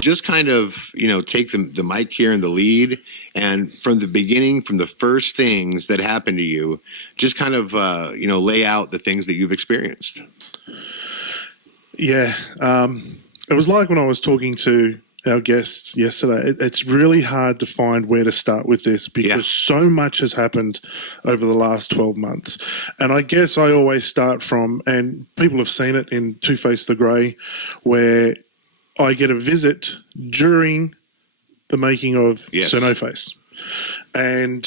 just kind of, take the mic here and the lead, and from the beginning, from the first things that happened to you, just kind of, lay out the things that you've experienced. Yeah. It was like when I was talking to our guests yesterday, it's really hard to find where to start with this because so much has happened over the last 12 months. And I guess I always start from, and people have seen it in Two-Face the Grey, where I get a visit during the making of Sir Noface. And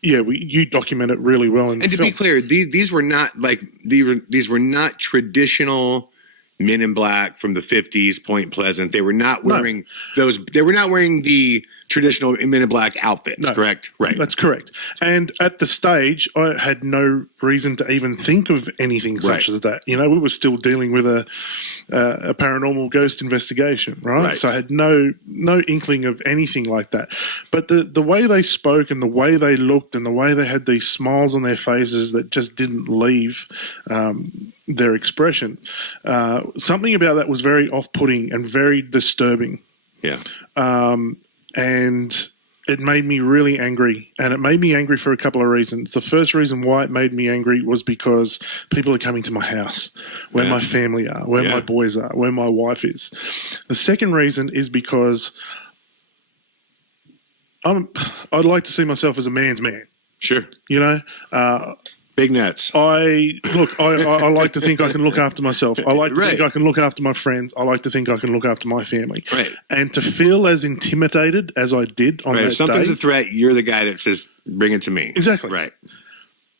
you document it really well in the film. And to be clear, these were not these were not traditional Men in Black from the 50s, Point Pleasant. They were not wearing those. They were not wearing the traditional Men in Black outfits, correct? Right. That's correct. And at the stage, I had no reason to even think of anything such as that. We were still dealing with a paranormal ghost investigation, right? So I had no inkling of anything like that. But the way they spoke and the way they looked and the way they had these smiles on their faces that just didn't leave their expression, something about that was very off-putting and very disturbing. Yeah. And it made me really angry. And it made me angry for a couple of reasons. The first reason why it made me angry was because people are coming to my house, where my family are, where my boys are, where my wife is. The second reason is because I'd like to see myself as a man's man. Sure. Big nuts. I like to think I can look after myself. I like to think I can look after my friends. I like to think I can look after my family. Right. And to feel as intimidated as I did on that day. If something's a threat, you're the guy that says, bring it to me. Exactly. Right.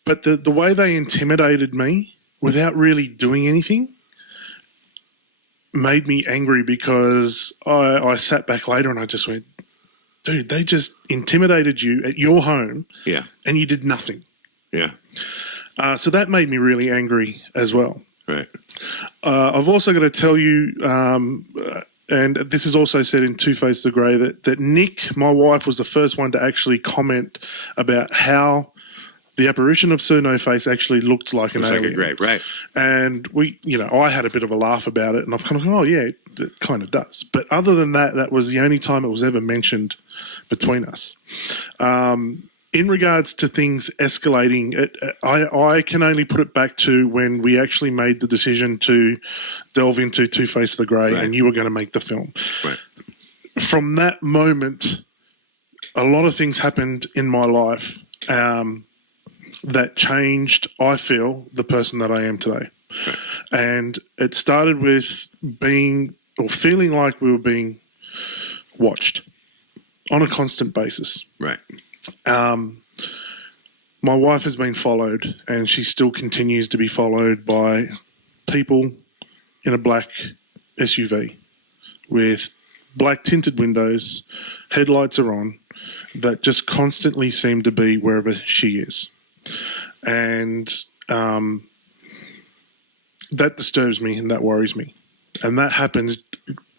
But the way they intimidated me without really doing anything made me angry because I sat back later and I just went, dude, they just intimidated you at your home and you did nothing. Yeah. So that made me really angry as well. Right. I've also got to tell you, and this is also said in Two-Face the Grey, that Nick, my wife, was the first one to actually comment about how the apparition of Sir Noface actually looked like an alien. Great, right. And I had a bit of a laugh about it, and I've kind of gone, oh yeah, it kind of does. But other than that, that was the only time it was ever mentioned between us. In regards to things escalating, I can only put it back to when we actually made the decision to delve into Two-Face the Grey and you were going to make the film. Right. From that moment, a lot of things happened in my life that changed, I feel, the person that I am today. Right. And it started with feeling like we were being watched on a constant basis. Right. My wife has been followed, and she still continues to be followed by people in a black SUV with black tinted windows, headlights are on, that just constantly seem to be wherever she is. And that disturbs me and that worries me. And that happens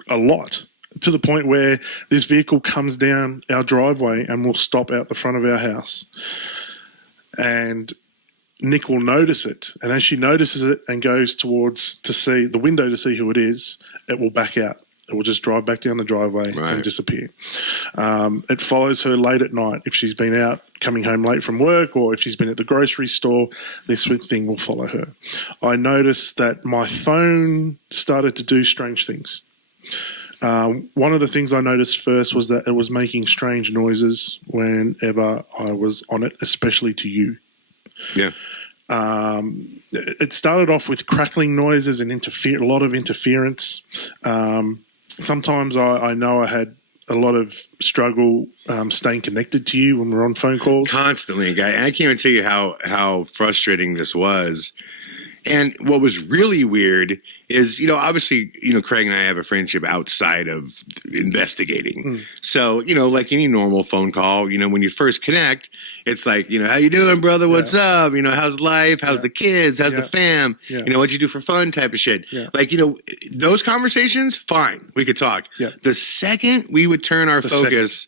a lot, to the point where this vehicle comes down our driveway and will stop out the front of our house. And Nick will notice it. And as she notices it and goes towards to see the window to see who it is, it will back out. It will just drive back down the driveway and disappear. It follows her late at night. If she's been out coming home late from work, or if she's been at the grocery store, this thing will follow her. I noticed that my phone started to do strange things. One of the things I noticed first was that it was making strange noises whenever I was on it, especially to you. Yeah. It started off with crackling noises and a lot of interference. Sometimes I know I had a lot of struggle staying connected to you when we're on phone calls. Constantly, guy. And I can't even tell you how frustrating this was. And what was really weird is, obviously, Craig and I have a friendship outside of investigating. So, like any normal phone call, when you first connect, it's like, how you doing, brother? What's up? How's life? How's the kids? How's the fam? What'd you do for fun type of shit. Like, those conversations, fine. We could talk. The second we would turn our focus,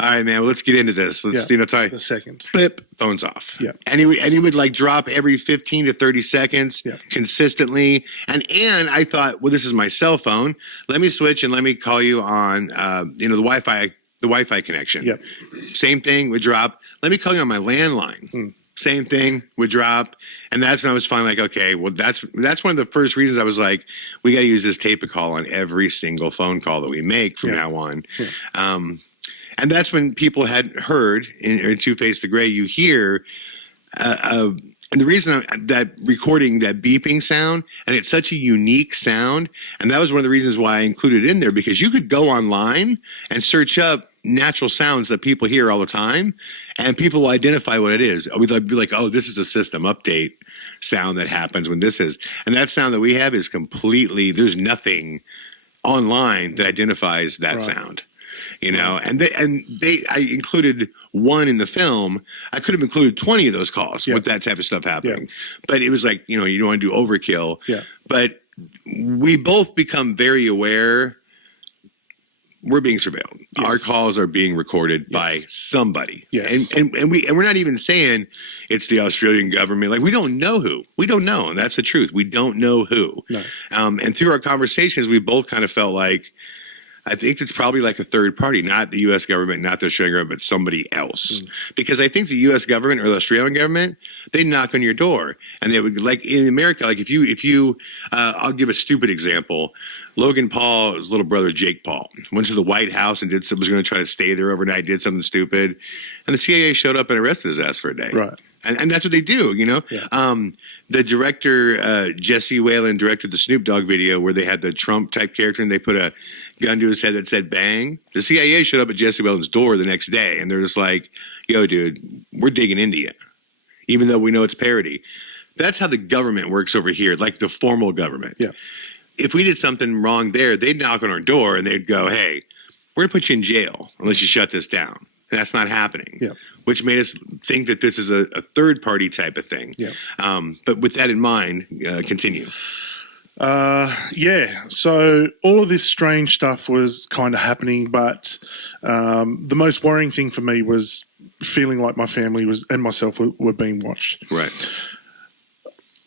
all right, man, well, let's get into this. Let's, the second. Flip. phone's off. Yeah. And he would like drop every 15 to 30 seconds consistently. And I thought, well, this is my cell phone. Let me switch and let me call you on, the Wi-Fi connection. Yep. Same thing would drop. Let me call you on my landline. Same thing would drop. And that's when I was finally like, okay, well, that's one of the first reasons I was like, we got to use this tape a call on every single phone call that we make from now on. Yeah. And that's when people had heard in Two-Face the Gray, you hear, and the reason that recording that beeping sound, and it's such a unique sound, and that was one of the reasons why I included it in there, because you could go online and search up natural sounds that people hear all the time, and people will identify what it is. We'd be like, oh, this is a system update sound that happens when this is. And that sound that we have is completely, there's nothing online that identifies that sound. And I included one in the film. I could have included 20 of those calls with that type of stuff happening. But it was like, you don't want to do overkill. Yeah. But we both become very aware we're being surveilled. Yes. Our calls are being recorded by somebody. Yes. And we're not even saying it's the Australian government. Like, we don't know who. We don't know. And that's the truth. We don't know who. No. And through our conversations, we both kind of felt like, I think it's probably like a third party, not the U.S. government, not the Australian government, but somebody else. Because I think the U.S. government or the Australian government, they knock on your door, and they would, like in America, like if you, I'll give a stupid example. Logan Paul's little brother Jake Paul went to the White House and was going to try to stay there overnight, did something stupid, and the CIA showed up and arrested his ass for a day. Right. And that's what they do, Yeah. The director, Jesse Whalen, directed the Snoop Dogg video where they had the Trump type character and they put a gun to his head that said bang. The CIA showed up at Jesse Whalen's door the next day and they're just like, yo, dude, we're digging into you, even though we know it's parody. That's how the government works over here, like the formal government. Yeah. If we did something wrong there, they'd knock on our door and they'd go, hey, we're going to put you in jail unless you shut this down. And that's not happening. Yeah. Which made us think that this is a third party type of thing. Yeah. But with that in mind, continue. Yeah. So all of this strange stuff was kind of happening, but the most worrying thing for me was feeling like my family and myself were being watched. Right.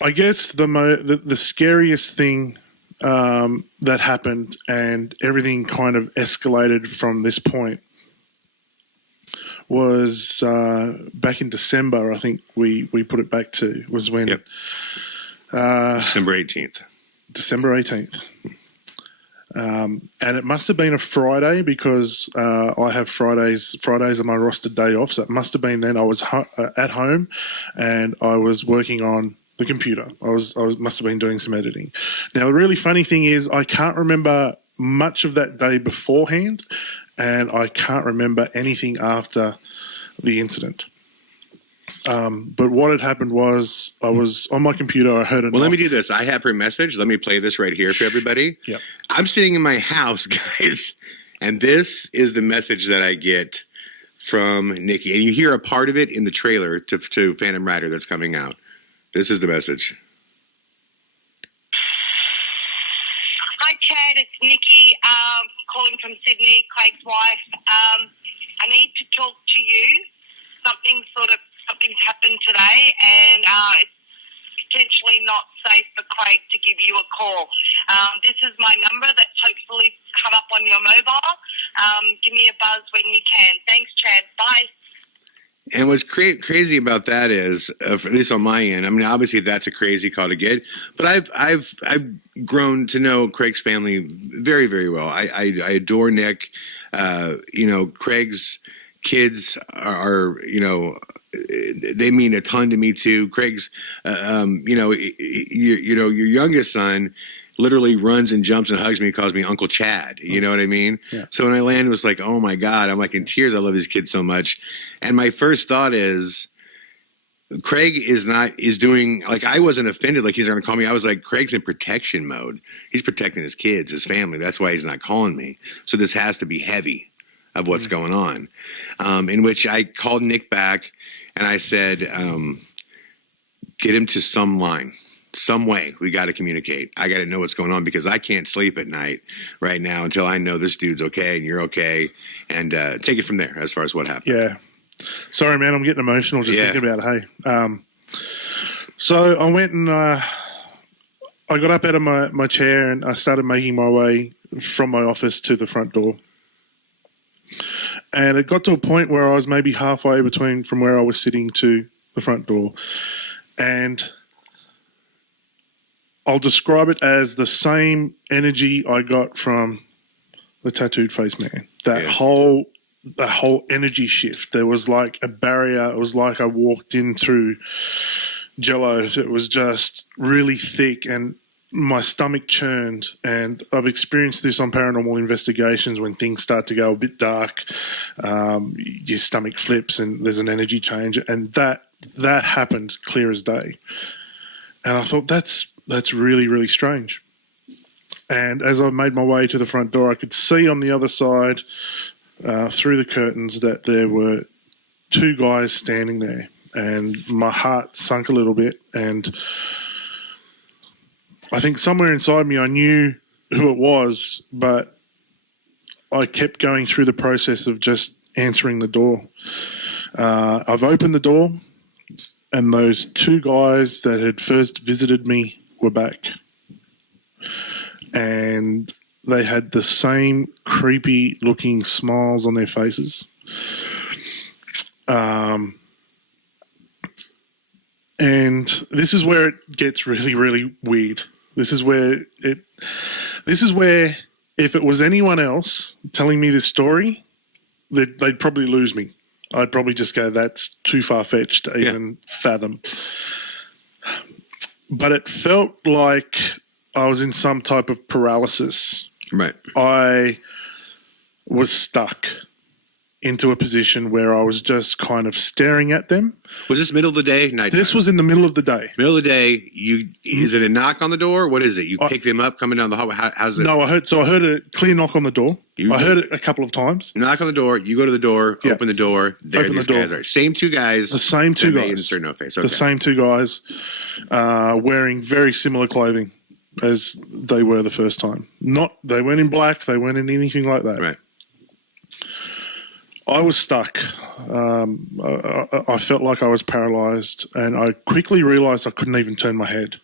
I guess the scariest thing that happened, and everything kind of escalated from this point, was back in December. I think we put it back to was when December 18th. December 18th. And it must have been a Friday because I have Fridays are my rostered day off. So it must have been then. I was at home and I was working on the computer. I must have been doing some editing. Now, the really funny thing is I can't remember much of that day beforehand, and I can't remember anything after the incident. But what had happened was I was on my computer. I heard it. Well, let me do this. I have her message. Let me play this right here for everybody. Yep. I'm sitting in my house, guys, and this is the message that I get from Nikki. And you hear a part of it in the trailer to Phantom Rider that's coming out. This is the message. Hi, Chad. It's Nikki calling from Sydney, Craig's wife. I need to talk to you. Something's happened today, and it's potentially not safe for Craig to give you a call. This is my number that's hopefully come up on your mobile. Give me a buzz when you can. Thanks, Chad. Bye. And what's crazy about that is, at least on my end, I mean, obviously that's a crazy call to get, but I've grown to know Craig's family very, very well. I adore Nick. Craig's kids are they mean a ton to me too. Craig's, your youngest son literally runs and jumps and hugs me and calls me Uncle Chad. You know what I mean? Yeah. So when I landed, it was like, oh my God, I'm like in tears. I love his kid so much. And my first thought is, Craig is doing, like, I wasn't offended like he's going to call me. I was like, Craig's in protection mode. He's protecting his kids, his family. That's why he's not calling me. So this has to be heavy of what's going on. In which I called Nick back and I said, get him to some line. Some way we got to communicate. I got to know what's going on because I can't sleep at night right now until I know this dude's okay and you're okay, and take it from there as far as what happened. Yeah. Sorry, man, I'm getting emotional just Yeah. thinking about it. Hey, so I went and I got up out of my chair and I started making my way from my office to the front door. And it got to a point where I was maybe halfway between from where I was sitting to the front door. And I'll describe it as the same energy I got from the tattooed face man. That whole energy shift. There was like a barrier. It was like I walked in through jello. It was just really thick and my stomach churned. And I've experienced this on paranormal investigations when things start to go a bit dark. Your stomach flips and there's an energy change. And that happened clear as day. And I thought that's really, really strange. And as I made my way to the front door, I could see on the other side through the curtains that there were two guys standing there. And my heart sunk a little bit. And I think somewhere inside me I knew who it was, but I kept going through the process of just answering the door. I've opened the door, and those two guys that had first visited me were back. And they had the same creepy looking smiles on their faces. And this is where it gets really, really weird. This is where if it was anyone else telling me this story, they'd probably lose me. I'd probably just go, that's too far-fetched to even fathom. But it felt like I was in some type of paralysis. Right. I was stuck into a position where I was just kind of staring at them. Was this middle of the day? Nighttime? This was in the middle of the day. Middle of the day. Is it a knock on the door? What is it? You pick them up coming down the hallway? How's it? No, I heard a clear knock on the door. I heard it a couple of times. You knock on the door. You go to the door. Yeah. Open the door. There Open these the door. guys are. Same two guys. The same two guys. Insert Noface. Okay. The same two guys wearing very similar clothing as they were the first time. They weren't in black. They weren't in anything like that. Right. I was stuck. I felt like I was paralyzed, and I quickly realized I couldn't even turn my head.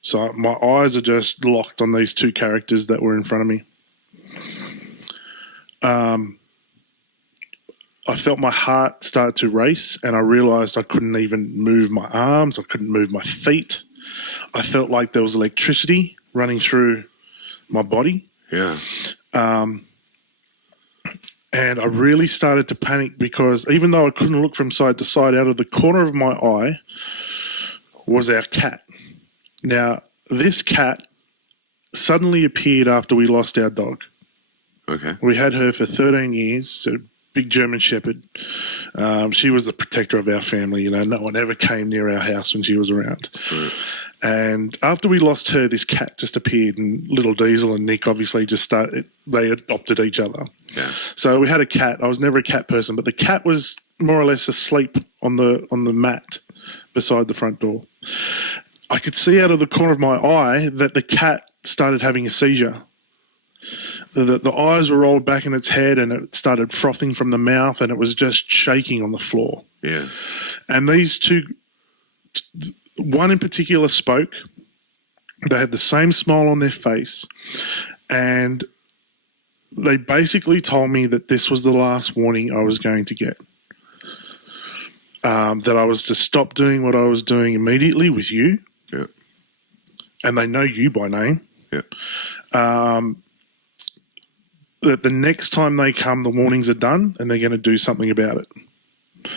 So my eyes are just locked on these two characters that were in front of me. I felt my heart start to race, and I realized I couldn't even move my arms. I couldn't move my feet. I felt like there was electricity running through my body. Yeah. And I really started to panic because even though I couldn't look from side to side, out of the corner of my eye was our cat. Now, this cat suddenly appeared after we lost our dog. Okay. We had her for 13 years, a big German Shepherd. She was the protector of our family. You know, no one ever came near our house when she was around. Right. And after we lost her, this cat just appeared, and little Diesel and Nick obviously they adopted each other. Yeah. So we had a cat. I was never a cat person, but the cat was more or less asleep on the mat beside the front door. I could see out of the corner of my eye that the cat started having a seizure. The eyes were rolled back in its head, and it started frothing from the mouth, and it was just shaking on the floor. Yeah. And these two, one in particular spoke. They had the same smile on their face, and they basically told me that this was the last warning I was going to get. That I was to stop doing what I was doing immediately with you. Yeah. And they know you by name. Yeah. That the next time they come, the warnings are done and they're going to do something about it.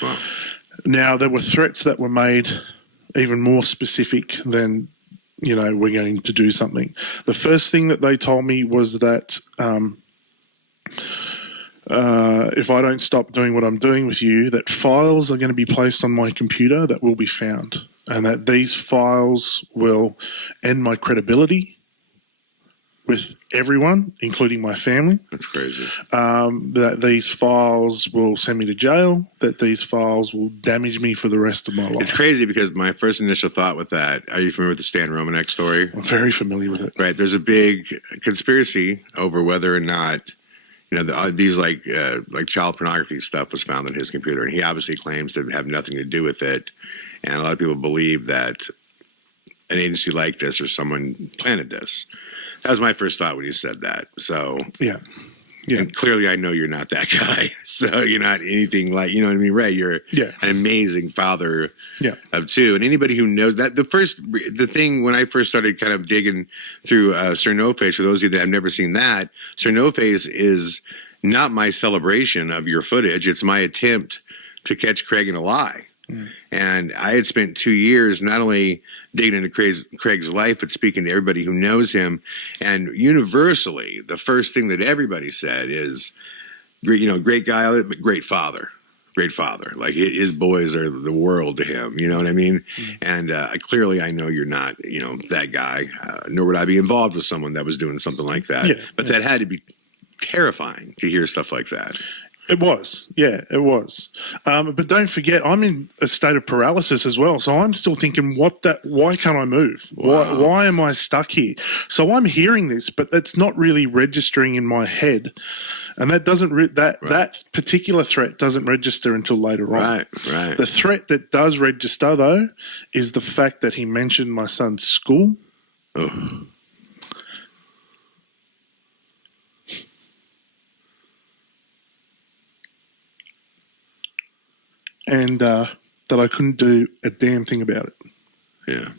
Wow. Now, there were threats that were made even more specific than, you know, we're going to do something. The first thing that they told me was that if I don't stop doing what I'm doing with you, that files are going to be placed on my computer that will be found, and that these files will end my credibility with everyone, including my family. That's crazy. That these files will send me to jail, that these files will damage me for the rest of my life. It's crazy because my first initial thought with that, are you familiar with the Stan Romanek story? I'm very familiar with it. Right. There's a big conspiracy over whether or not you know, these like child pornography stuff was found on his computer, and he obviously claims to have nothing to do with it. And a lot of people believe that an agency like this or someone planted this. That was my first thought when you said that. So Yeah. Yeah. and clearly, I know you're not that guy. So you're not anything like, you know what I mean, Ray? You're Yeah. an amazing father Yeah. of two. And anybody who knows that, the thing when I first started kind of digging through Sir Noface, for those of you that have never seen that, Sir Noface is not my celebration of your footage. It's my attempt to catch Craig in a lie. And I had spent 2 years not only digging into Craig's life, but speaking to everybody who knows him. And universally, the first thing that everybody said is, you know, great guy, but great father. Great father. Like his boys are the world to him. You know what I mean? And clearly, I know you're not, you know, that guy. Nor would I be involved with someone that was doing something like that. Yeah, But that had to be terrifying to hear stuff like that. It was, yeah, it was. But don't forget, I'm in a state of paralysis as well. So I'm still thinking, why can't I move? Wow. Why am I stuck here? So I'm hearing this, but that's not really registering in my head, and that doesn't that particular threat doesn't register until later on. Right. The threat that does register though is the fact that he mentioned my son's school. Oh. And that I couldn't do a damn thing about it. Yeah.